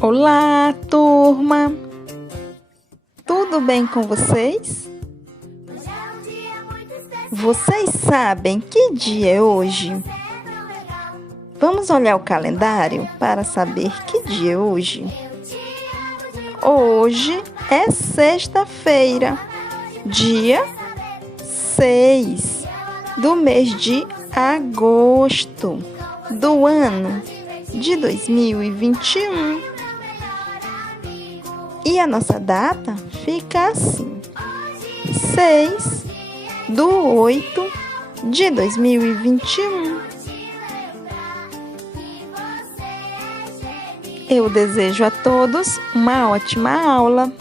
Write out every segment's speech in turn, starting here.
Olá, turma! Tudo bem com vocês? Vocês sabem que dia é hoje? Vamos olhar o calendário para saber que dia é hoje. Hoje é sexta-feira, dia 6 do mês de agosto do ano de 2021. E a nossa data fica assim: 6/8/2021. Eu desejo a todos uma ótima aula.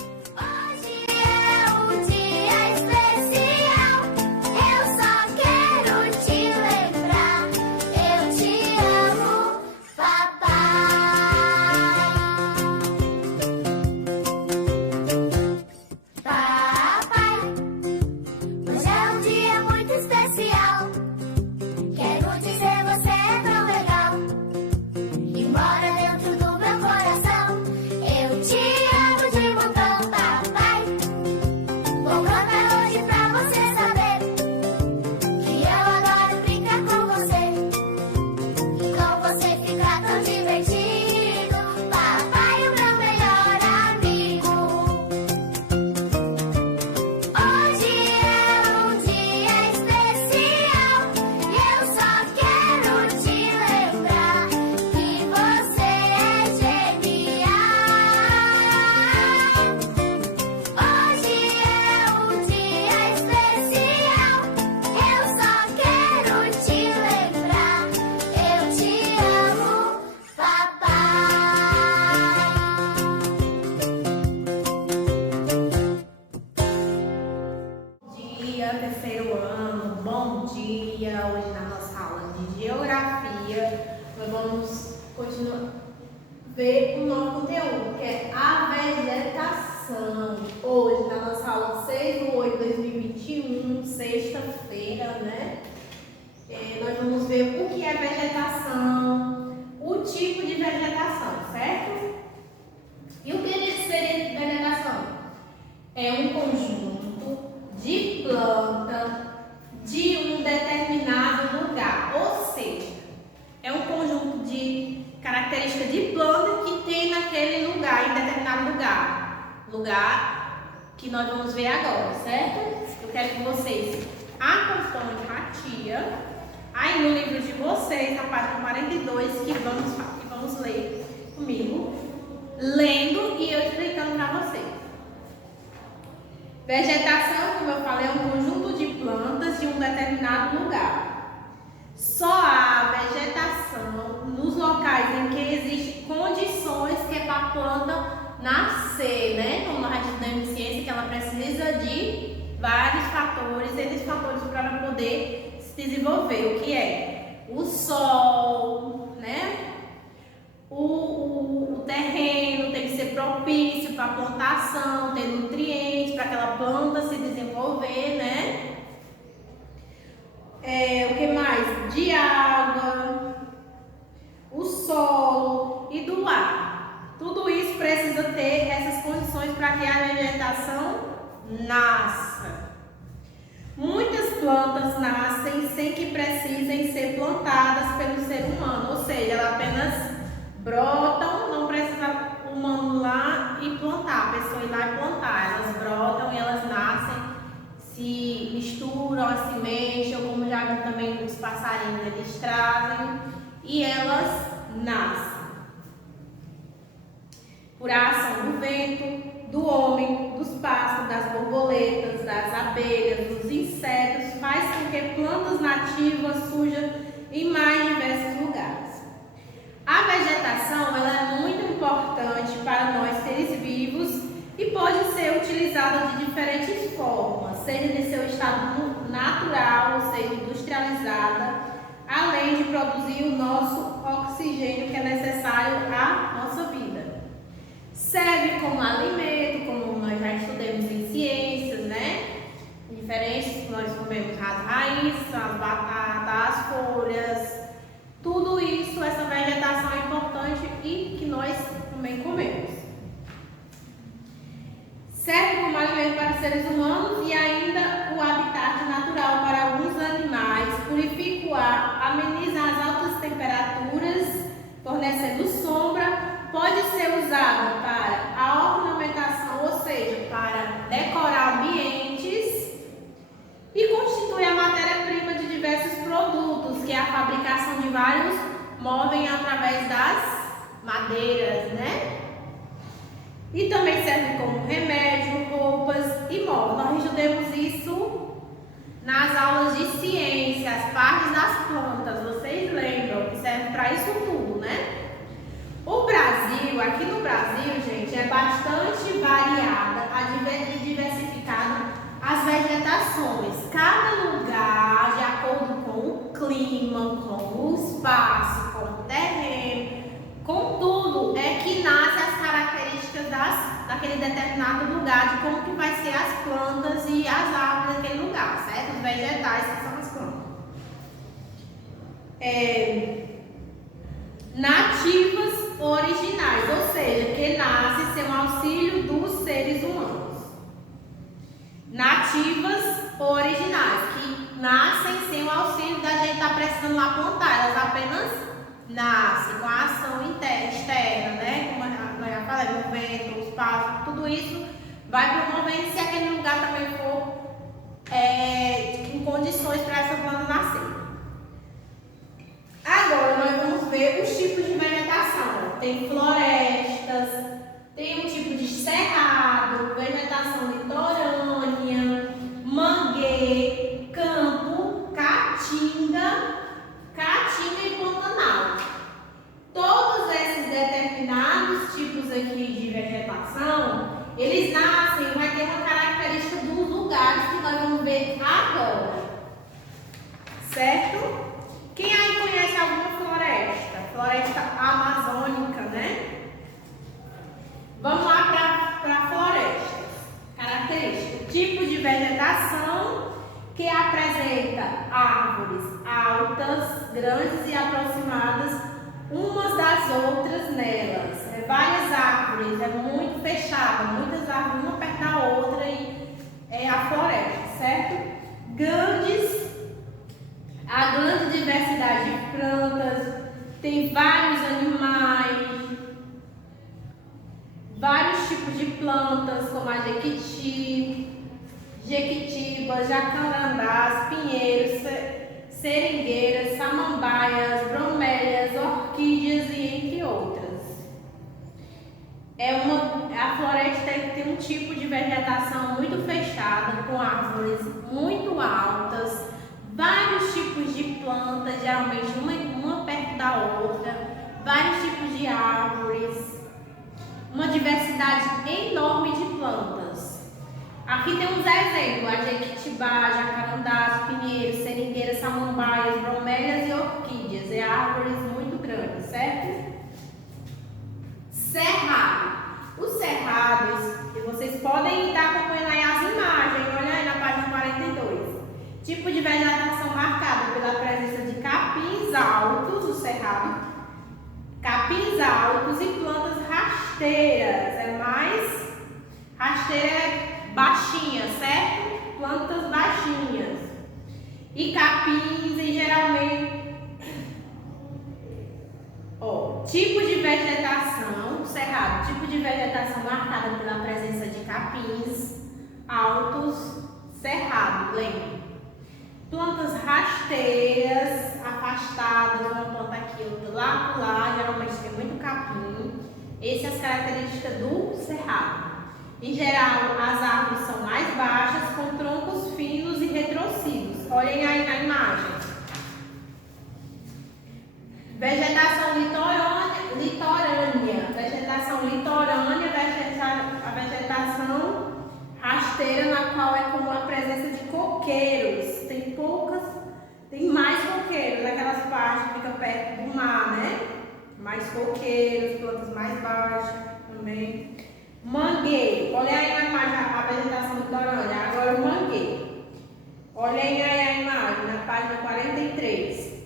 Terceiro ano, bom dia! Hoje na nossa aula de geografia nós vamos continuar ver o novo conteúdo, que é a vegetação. Hoje na nossa aula 6/8/2021, sexta-feira, né? Nós vamos ver o que é vegetação, o tipo de vegetação, certo? E o que seria vegetação? É um conjunto de planta de um determinado lugar, ou seja, é um conjunto de características de planta que tem naquele lugar, em determinado lugar que nós vamos ver agora, certo? Eu quero que vocês acompanhem a tia aí no livro de vocês, na página 42, que vamos ler comigo, lendo e eu explicando para vocês. Vegetação, como eu falei, é um conjunto de plantas de um determinado lugar. Só há vegetação nos locais em que existem condições que é para a planta nascer, né? Como nós estudamos em ciência, que ela precisa de vários fatores, esses fatores para ela poder se desenvolver. O que é? O sol, né? O terreno tem que ser propício para a plantação, ter nutrientes para aquela planta se desenvolver, né? O que mais? De água, o solo e do ar. Tudo isso precisa ter essas condições para que a vegetação nasça. Muitas plantas nascem sem que precisem ser plantadas pelo ser humano, ou seja, elas apenas brotam, não precisa o humano lá e plantar, a pessoa ir lá e plantar. Elas brotam e elas nascem, se misturam, se mexem, ou como já viu também os passarinhos, eles trazem e elas nascem. Por ação do vento, do homem, dos pássaros, das borboletas, das abelhas, dos insetos, faz com que plantas nativas surjam em mais diversos lugares. A vegetação ela é muito importante para nós seres vivos e pode ser utilizada de diferentes formas, seja de seu estado natural, ou seja, industrializada, além de produzir o nosso oxigênio que é necessário à nossa vida. Serve como alimento, como nós já estudamos em ciências, né? Diferentes, nós comemos as raízes, as batatas, as folhas. Tudo isso, essa vegetação é importante e que nós também comemos. Serve como alimento para os seres humanos e ainda o habitat natural para alguns animais, purifica o ar, ameniza as altas temperaturas, fornecendo sombra, pode ser usado para a ornamentação, ou seja, para decorar ambientes, e constitui a matéria-prima de diversos produtos, que é a fabricação de vários móveis através das madeiras, né? E também serve como remédio, roupas e móveis. Nós estudamos isso nas aulas de ciência, as partes das plantas. Vocês lembram que serve para isso tudo, né? O Brasil, aqui no Brasil, gente, é bastante variada e diversificada as vegetações. Cada lugar, de acordo com o clima, com o espaço, com o terreno, com tudo, é que nascem as características daquele determinado lugar, de como que vai ser as plantas e as árvores daquele lugar, certo? Os vegetais que são as plantas. Nativas originais, ou seja, que nascem sem o auxílio dos seres humanos. Nativas originais, que nascem sem o auxílio da gente estar precisando lá plantar, elas apenas nasce com a ação externa, né? Como eu já falei, o vento, o espaço, tudo isso vai promovendo se aquele lugar também for em condições para essa planta nascer. Agora nós vamos ver os tipos de vegetação. Tem florestas, tem um tipo de cerrado, vegetação litorânea, mangueira, campo, caatinga e pantanal. Todos esses determinados tipos aqui de vegetação, eles nascem, vai ter uma característica dos lugares que nós vamos ver agora. Certo? Quem aí conhece alguma floresta? Floresta amazônica, né? Vamos lá para florestas. Característica. Tipo de vegetação que apresenta árvores altas, grandes e aproximadas umas das outras nelas. Várias árvores, é muito fechada, muitas árvores uma perto da outra e é a floresta, certo? A grande diversidade de plantas, tem vários animais, vários tipos de plantas, como a jequitibas, jacarandás, pinheiros, seringueiras, samambaias, bromélias, orquídeas e entre outras. A floresta tem um tipo de vegetação muito fechada, com árvores muito altas, vários tipos de plantas, geralmente uma perto da outra, vários tipos de árvores, uma diversidade enorme de plantas. Aqui tem uns exemplos: a jequitibá, jacarandás, pinheiros, seringueiras, samambaias, bromélias e orquídeas. É árvores muito grandes, certo? Cerrado. Os cerrados, vocês podem estar acompanhando aí as imagens, olha aí na página 42. Tipo de vegetação marcado pela presença de capins altos, o cerrado, capins altos e plantas rasteiras. Rasteira baixinha, certo? Plantas baixinhas. E capins em geralmente. Tipo de vegetação, cerrado, tipo de vegetação marcada pela presença de capins altos, cerrado, lembra? Plantas rasteiras, afastadas, uma planta aqui, outra lá, geralmente tem muito capim. Essas são as características do cerrado. Em geral, as árvores são mais baixas, com troncos finos e retorcidos. Olhem aí na imagem. Vegetação litorânea. Vegetação litorânea, a vegetação rasteira, na qual é comum a presença de coqueiros. Tem mais coqueiros, aquelas partes que ficam perto do mar, né? Mais coqueiros, plantas mais baixas também. Mangueiro, olha aí na imagem a vegetação litorânea. Agora o mangueiro. Olhem aí a imagem na página 43.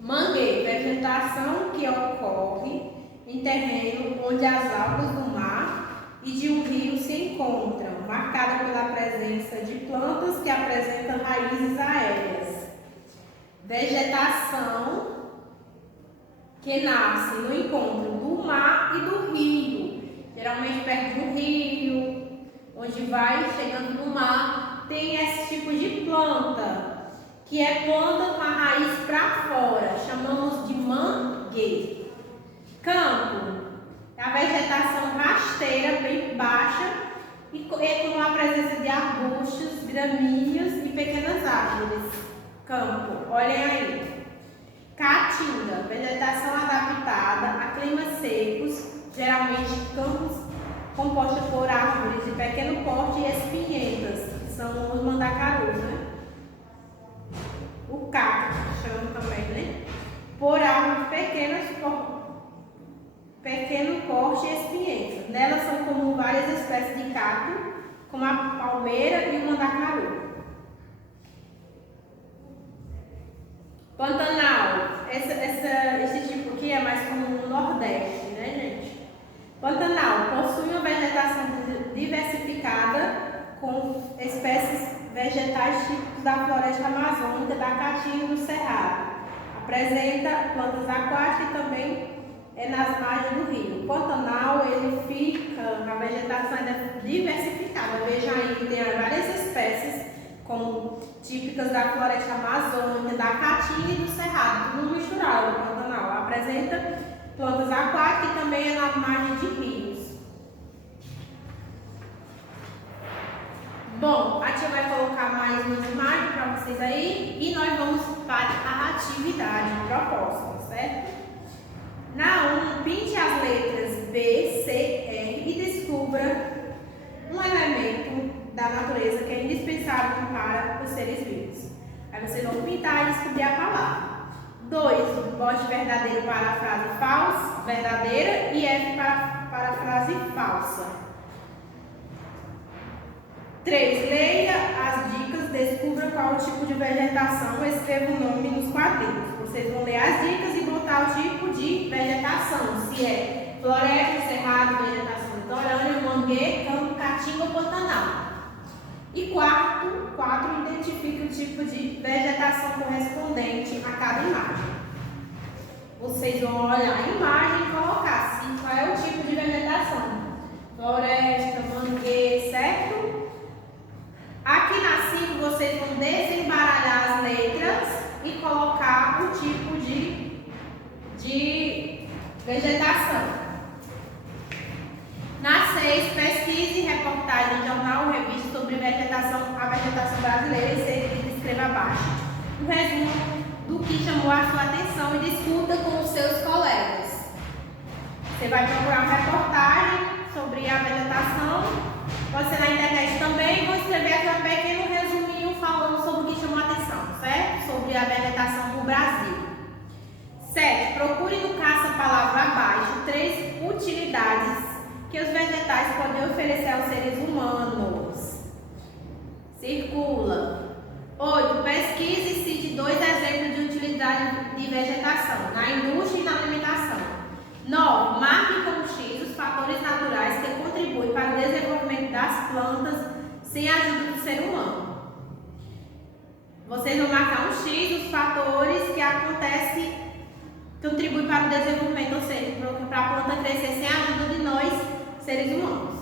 Mangueiro, vegetação que ocorre em em terreno onde as águas do mar e de um rio se encontram, marcada pela presença de plantas que apresentam raízes aéreas. Vegetação que nasce no encontro do mar e do rio, geralmente perto do rio, onde vai chegando no mar, tem esse tipo de planta, que é planta com a raiz para fora, chamamos de mangueira. Campo, a vegetação rasteira, bem baixa, e com a presença de arbustos, gramíneas e pequenas árvores. Campo, olhem aí. Caatinga, vegetação adaptada a climas secos, geralmente campos compostos por árvores de pequeno porte e espinhentas, que são os mandacarus, né? O cacto, que chama também, né? Por árvores pequenas, pequeno porte e espinhentas. Nelas são comuns várias espécies de cacto, como a palmeira e o mandacaru. Pantanal, esse tipo aqui é mais comum no Nordeste, né, gente? Pantanal possui uma vegetação diversificada com espécies vegetais típicos da floresta amazônica, da caatinga e do cerrado. Apresenta plantas aquáticas e também nas margens do rio. O Pantanal, a vegetação é diversificada. Veja aí, tem várias espécies como típicas da floresta amazônica, da caatinga e do cerrado, tudo misturado no Pantanal. Apresenta plantas aquáticas e também é na margem de rios. Bom, a tia vai colocar mais umas imagens para vocês aí e nós vamos para a atividade proposta, certo? Na 1, pinte as letras B, C, R e descubra um elemento da natureza que é indispensável para os seres vivos. Aí vocês vão pintar e descobrir a palavra. 2, bote verdadeiro para a frase falsa, verdadeira, e F para a frase falsa. 3, leia as dicas, descubra qual o tipo de vegetação, escreva o nome nos quadrinhos. Vocês vão ler as dicas e botar o tipo de vegetação, se é floresta, cerrado, vegetação litorânea, mangueira, campo, caatinga ou pantanal. E 4, identifique o tipo de vegetação correspondente a cada imagem. Vocês vão olhar a imagem e colocar assim, qual é o tipo de vegetação. Floresta, mangueira, certo? Aqui na 5 vocês vão desembaralhar as letras e colocar o tipo de vegetação. Na 6, pesquise reportagem de jornal ou revista sobre a vegetação brasileira e escreva abaixo um resumo do que chamou a sua atenção e discuta com os seus colegas. Você vai procurar uma reportagem sobre a vegetação, pode ser na internet também, vou escrever aqui um pequeno resuminho falando sobre o que chamou a atenção, certo? Sobre a vegetação do Brasil. 7, procure no caça-palavra abaixo 3 utilidades que os vegetais podem oferecer aos seres humanos. Circula. 8, pesquise e cite 2 exemplos de utilidade de vegetação na indústria e na alimentação. 9, marque com X os fatores naturais que contribuem para o desenvolvimento das plantas sem a ajuda do ser humano. Vocês vão marcar um X os fatores que contribuem para o desenvolvimento, ou seja, para a planta crescer sem a ajuda de nós, seres humanos.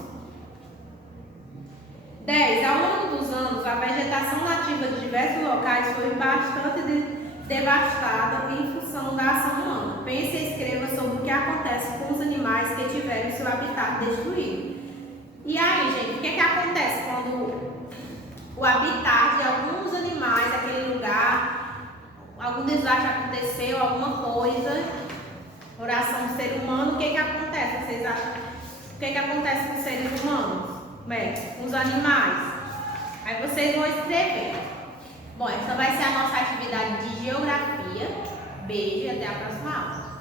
10. Ao longo dos anos, a vegetação nativa de diversos locais foi bastante devastada em função da ação humana. Pense e escreva sobre o que acontece com os animais que tiveram seu habitat destruído. E aí, gente, o que acontece quando o habitat de alguns animais daquele lugar, algum desastre aconteceu, alguma coisa, por ação do ser humano, o que acontece? Vocês acham? O que acontece com os seres humanos? Bem, com os animais. Aí vocês vão escrever. Bom, essa vai ser a nossa atividade de geografia. Beijo e até a próxima aula.